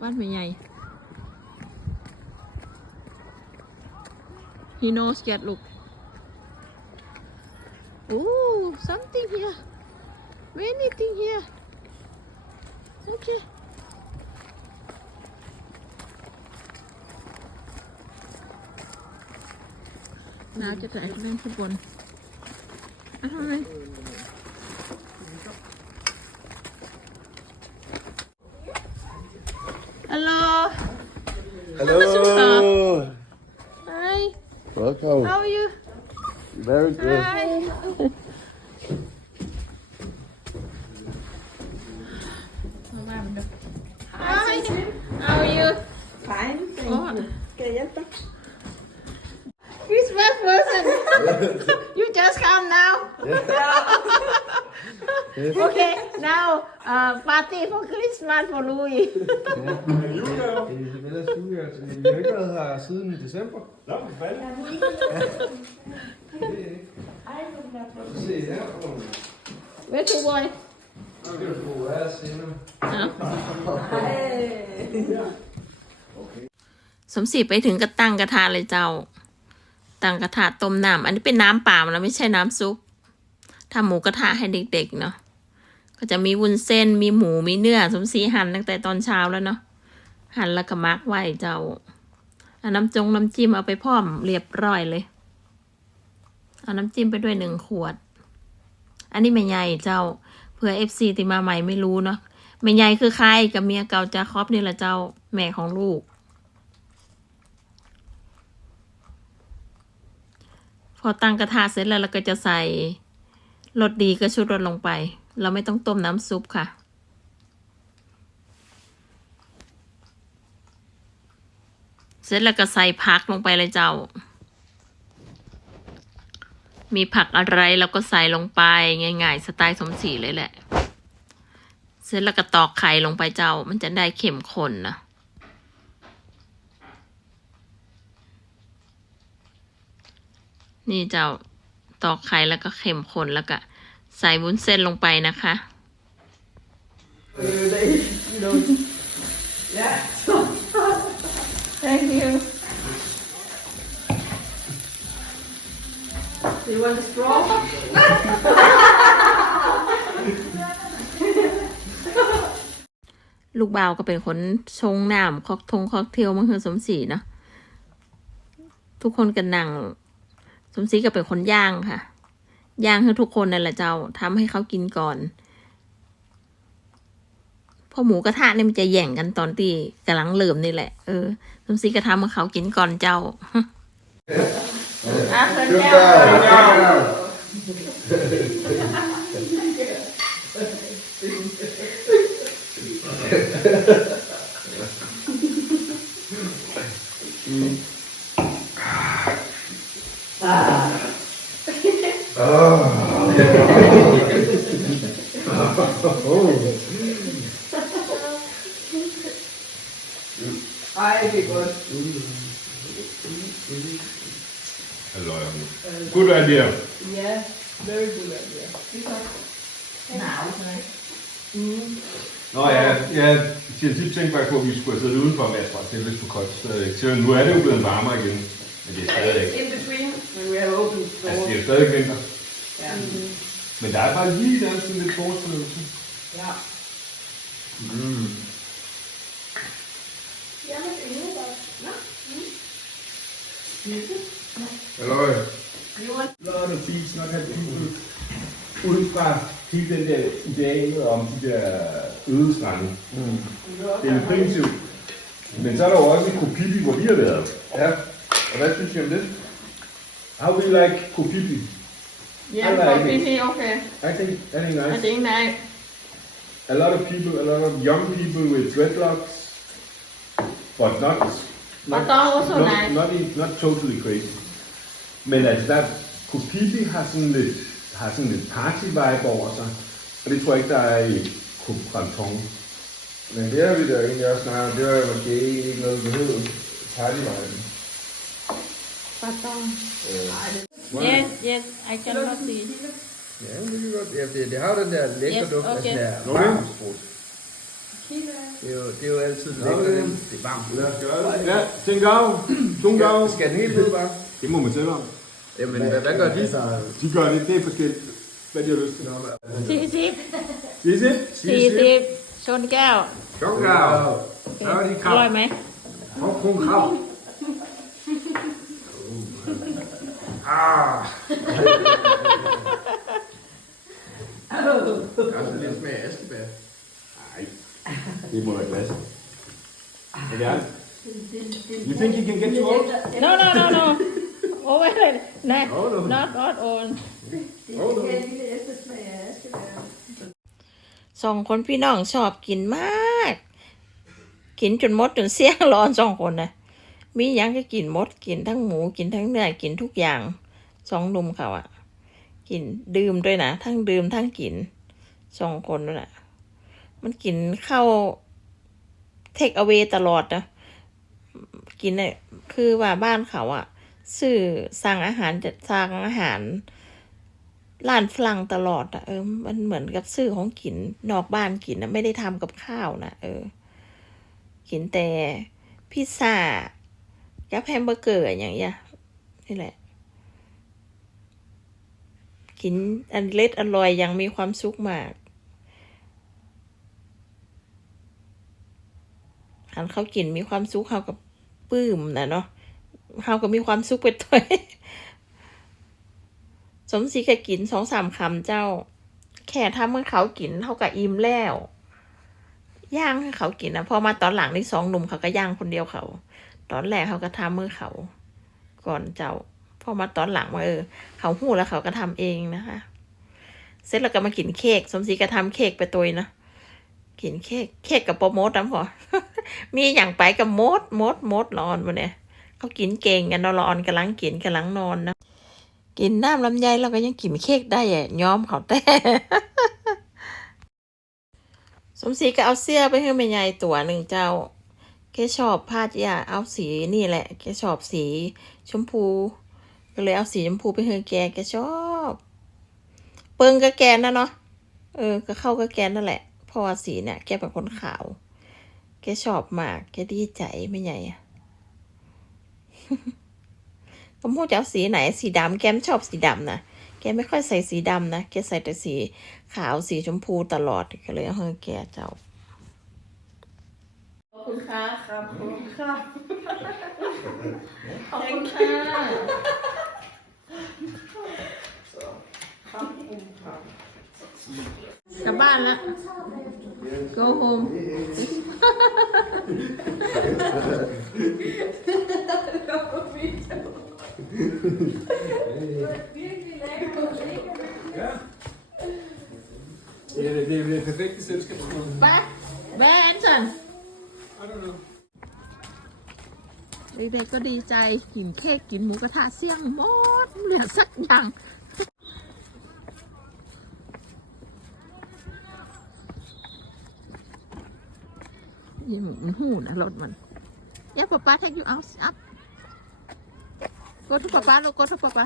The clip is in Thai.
บ้านไม่ใหญ่ He knows yet look Ooh something here many thing here okay น้าจะแตกเล่นฟุตบอ Hello. Hi. Welcome. How are you? Very good. Hi. Hi. How are you? Fine. Thank oh. you. You're person. you just come now. Yeah. okay, now uh, party for Christmas for Louis. Studio, altså, vi har ikke været her siden i december. Nå, for fanden. Se her. where to boy Nu skal du sgu være senere. สมศรีไปถึงก็ตั้งกระทะเลยเจ้า ตั้งกระทะต้มน้ำอันนี้เป็นน้ำเปล่านะไม่ใช่น้ำซุปทำหมูกระทะให้เด็กๆเนาะก็จะมีวุ้นเส้นมีหมูมีเนื้อสมศรีหั่นตั้งแต่ตอนเช้าแล้วเนาะ หั่นแล้วก็มักไว้เจ้าเอาน้ำจงน้ำจิ้มเอาไปพร้อมเรียบร้อยเลย เอาน้ำจิ้มไปด้วยหนึ่งขวด อันนี้แม่ใหญ่เจ้าเผื่อเอฟซีที่มาใหม่ไม่รู้เนาะแม่ใหญ่คือใครกับเมียเก่าจาคอบนี่แหละเจ้าแม่ของลูก พอตั้งกระทะเสร็จแล้วเราก็จะใส่รสดีกับชูรสลงไป เราไม่ต้องต้มน้ำซุปค่ะ เสร็จแล้วก็ใส่ผักลงไปเลยเจ้า มีผักอะไรเราก็ใส่ลงไปง่ายๆสไตล์สมศรีเลยแหละ เสร็จแล้วก็ตอกไข่ลงไปเจ้า มันจะได้เข้มข้นนะนี่เจ้าตอกไข่แล้วก็เข็มข้นแล้วก็ใส่วุ้นเส้นลงไปนะคะ Thank you Do you want a straw? ลูกบ่าวก็เป็นคนชงน้ำคอกทงคอกเทลมันคือสมศรีเนาะทุกคนกันนั่งสมศรีก็เป็นคนย่างค่ะ ย่างให้ทุกคนนั่นแหละเจ้าทำให้เขากินก่อน พอหมูกระทะเนี่ยมันจะแย่งกันตอนที่กำลังเริ่มนี่แหละ เออสมศรีก็ทำให้เขากินก่อนเจ้าอะเพื่อน Good แก้ว guy. Ej, det er godt. Hello. Good idea. Ja, very good idea. Nào thôi. Nå ja, jeg jeg tit tænkt mig på, at vi skulle have siddet udenfor, men jeg tror, det er lidt for koldt stadigvæk. Så nu er det jo blevet varmere igen, men det er stadig ikke. In between, when we have open Altså, store. det er stadig vinter. Ja. Men der er faktisk lige der er sådan lidt forårsfornemmelse. ja. Mm. Hello. You want lot of these not have people ud fra hele den der idealet om de der øde strande. Mm. Det er jo primitivt. Men så er der jo også Kopipi, hvor vi har været. Ja, og hvad synes I om det? How do you like Kopipi? Ja, Eller for ikke. PT, okay. I think, I think I think that A lot of people, a lot of young people with dreadlocks, but not, But they're also not, nice. not, not totally crazy. Men altså, der, Kopipi har sådan lidt, har sådan lidt party-vibe over sig, og det tror jeg ikke, der er i Kopranton. Men det har vi da egentlig også snakket om. Det var jo måske ikke noget, vi. Partyvejen. Pardon. Øh, Yes, yes, I cannot see. ja, men det kan godt. Ja, det, det har jo den der lækre Yes, duft af okay. sådan der Okay. Det er jo, det er jo altid lækkert. Ja. Det er varmt. Lad os gøre det. Ja, det er gav. To gav. Skal den helt ud bare? Det må man selv om. Jamen, hvad, hvad gør de? De gør det. Det er forskelligt. Hvad de har lyst til. Sip, sip. Sip, sip. Sip, sip. Sådan gav. Sådan gav. Så er de krav. Hvor er med? Hvor kun krav. Ah. Der er lidt smag af askebær. Nej, det må være glas. Er det alt? You think you can get to all? no no no no โอ้ไม่เลยนะ not not on สองคนพี่น้องชอบกินมาก กินจนมดจนเสี้ยงร้อนสองคนนะมีหยังก็กินหมดกินทั้งหมูกินทั้งเนื้อกินทุกอย่างสองหนุ่มเขาอะกินดื่มด้วยนะทั้งดื่มทั้งกินสองคนนั่นแหละ มันกินข้าวเทคเอาเวตลอดนะ กินเนี่ยคือว่าบ้านเขาอะซื้อสั่งอาหารจะสั่งอาหารร้านฝรั่งตลอดอะเออ มันเหมือนกับซื้อของกินนอกบ้านกินนะไม่ได้ทำกับข้าวนะเออ กินแต่พิซซ่ากับแฮมเบอร์เกอร์อย่างเงี้ยนี่แหละ กินอันเล็ดอร่อยยังมีความสุขมาก หันเขากินมีความสุขเขากับปื้มนะเนาะเขาก็มีความสุขไปด้วยสมศรีก็กินสองสามคำเจ้า แค่ทำให้เขากินเท่ากับอิ่มแล้วย่างให้เขากินนะพอมาตอนหลังนี่สองหนุ่มเขาก็ย่างคนเดียวเขา ตอนแรกเขาก็ทำมือเขา ก่อนเจ้าพอมาตอนหลังว่าเออ เขาหู้แล้วเขาก็ทำเองนะคะ เสร็จแล้วก็มากินเค้กสมศรีก็ทำเค้กไปตัวนะ กินเค้กเค้กกับโปรโมทน้ำพอมีอย่างไปกับโมดโมดโมดร้อนมาเนี่ยเขากินเก่งกันนอะร้อนกำลังกินกำลังนอนนะ กินน้ำลำไยเราก็ยังกินเค้กได้อะย้อมเขาแต่สมศรีก็เอาเสื้อไปให้แม่ยายตัวหนึ่งเจ้าแกชอบผ้าจียาเอาสีนี่แหละแกชอบสีชมพู ก็เลยเอาสีชมพูไปให้แกแกชอบ เปิงกับแกนนะเนาะเออก็เข้ากับแกนนั่นแหละ เพราะว่าสีเนี่ยแกเป็นคนขาว แกชอบมาก แกดีใจไม่ใหญ่อะผมพูดจะเอาสีไหน สีดำแกมชอบสีดำนะแกไม่ค่อยใส่สีดำนะ แกใส่แต่สีขาวสีชมพูตลอดก็เลยเอาให้แกเจ้าขอบคุณค่ะครับผมครับขอบคุณค่ะครับผมครับกลับบ้านละ go home Ja, det, det er det perfekte selskabsmål. ไปแบนสัน I don't know. เด็กๆก็ดีใจกินเค้กกินหมูกระทะเสี่ยงหมดเหลือสักอย่าง ยิ่งมันหูนะรถมันย่าป๊าป๊า take you out up go to ป๊าป๊าลูก go to ป๊าป๊า